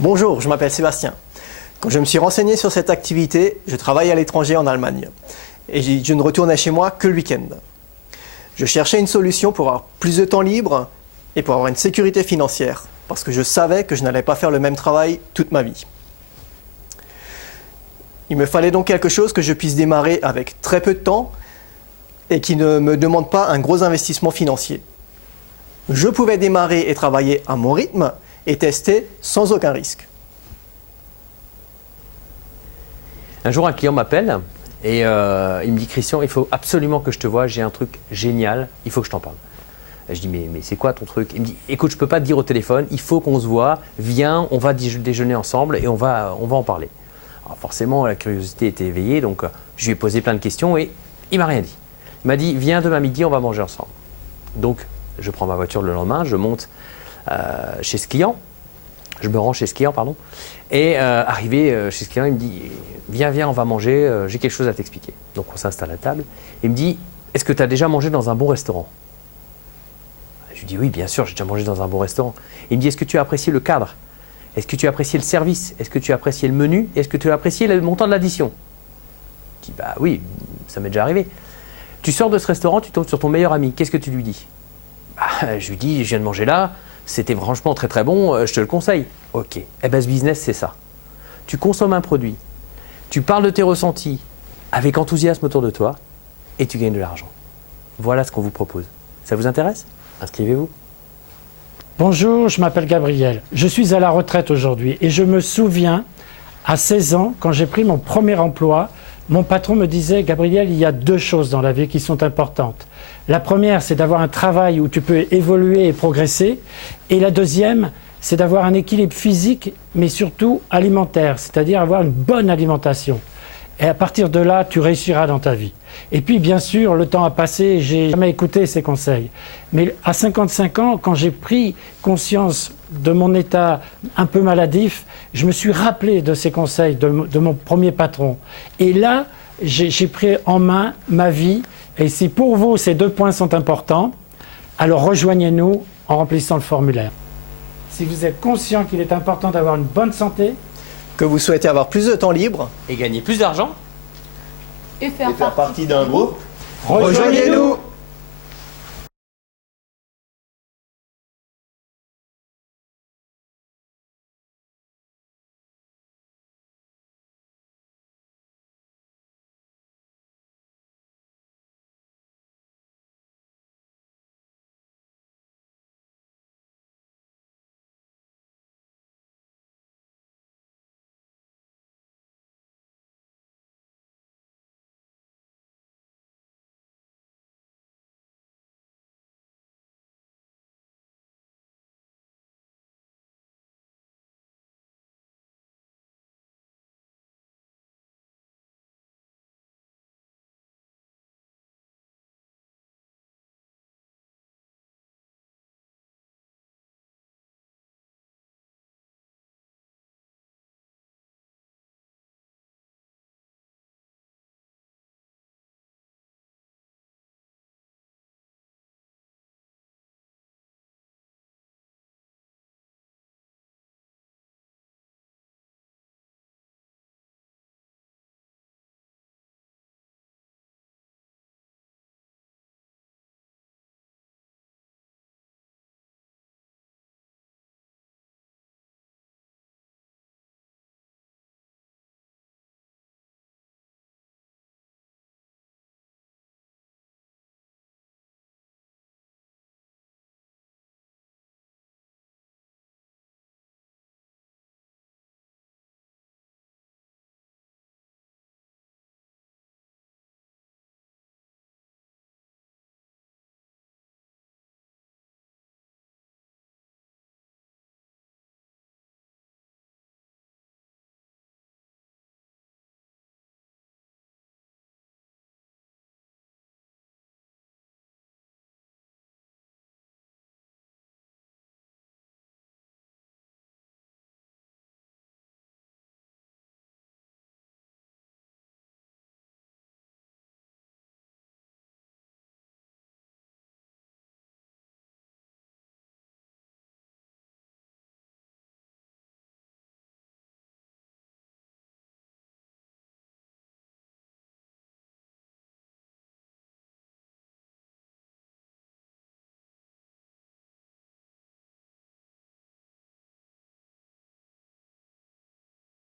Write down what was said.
Bonjour, je m'appelle Sébastien. Quand je me suis renseigné sur cette activité, je travaille à l'étranger en Allemagne et je ne retournais chez moi que le week-end. Je cherchais une solution pour avoir plus de temps libre et pour avoir une sécurité financière parce que je savais que je n'allais pas faire le même travail toute ma vie. Il me fallait donc quelque chose que je puisse démarrer avec très peu de temps et qui ne me demande pas un gros investissement financier. Je pouvais démarrer et travailler à mon rythme et tester sans aucun risque. Un jour, un client m'appelle et il me dit « Christian, il faut absolument que je te voie, j'ai un truc génial, il faut que je t'en parle. » Je dis « Mais c'est quoi ton truc ?» Il me dit « Écoute, je ne peux pas te dire au téléphone, il faut qu'on se voit, viens, on va déjeuner ensemble et on va en parler. » Alors forcément, la curiosité était éveillée, donc je lui ai posé plein de questions et il ne m'a rien dit. Il m'a dit « Viens demain midi, on va manger ensemble. » Donc, je prends ma voiture le lendemain, je monte chez ce client. Je me rends chez ce client, pardon. Et arrivé chez ce client, il me dit « Viens, on va manger, j'ai quelque chose à t'expliquer. » Donc on s'installe à table. Il me dit « Est-ce que tu as déjà mangé dans un bon restaurant ?» Je lui dis « Oui, bien sûr, j'ai déjà mangé dans un bon restaurant. » Il me dit « Est-ce que tu as apprécié le cadre? Est-ce que tu as apprécié le service? Est-ce que tu as apprécié le menu? Est-ce que tu as apprécié le montant de l'addition ?» Je dis « Bah oui, ça m'est déjà arrivé. » Tu sors de ce restaurant, tu tombes sur ton meilleur ami. Qu'est-ce que tu lui dis? Je lui dis « Je viens de manger là. C'était franchement très très bon, je te le conseille. » Ok, eh ben ce business c'est ça. Tu consommes un produit, tu parles de tes ressentis avec enthousiasme autour de toi et tu gagnes de l'argent. Voilà ce qu'on vous propose. Ça vous intéresse? Inscrivez-vous. Bonjour, je m'appelle Gabriel. Je suis à la retraite aujourd'hui et je me souviens, à 16 ans, quand j'ai pris mon premier emploi, mon patron me disait « Gabriel, il y a deux choses dans la vie qui sont importantes. La première, c'est d'avoir un travail où tu peux évoluer et progresser. Et la deuxième, c'est d'avoir un équilibre physique, mais surtout alimentaire, c'est-à-dire avoir une bonne alimentation. Et à partir de là, tu réussiras dans ta vie. » Et puis, bien sûr, le temps a passé, j'ai jamais écouté ces conseils. Mais à 55 ans, quand j'ai pris conscience de mon état un peu maladif, je me suis rappelé de ces conseils de mon premier patron. Et là, j'ai pris en main ma vie. Et si pour vous, ces deux points sont importants, alors rejoignez-nous en remplissant le formulaire. Si vous êtes conscient qu'il est important d'avoir une bonne santé, Que vous souhaitez avoir plus de temps libre Et gagner plus d'argent Et faire et faire partie d'un groupe, rejoignez-nous.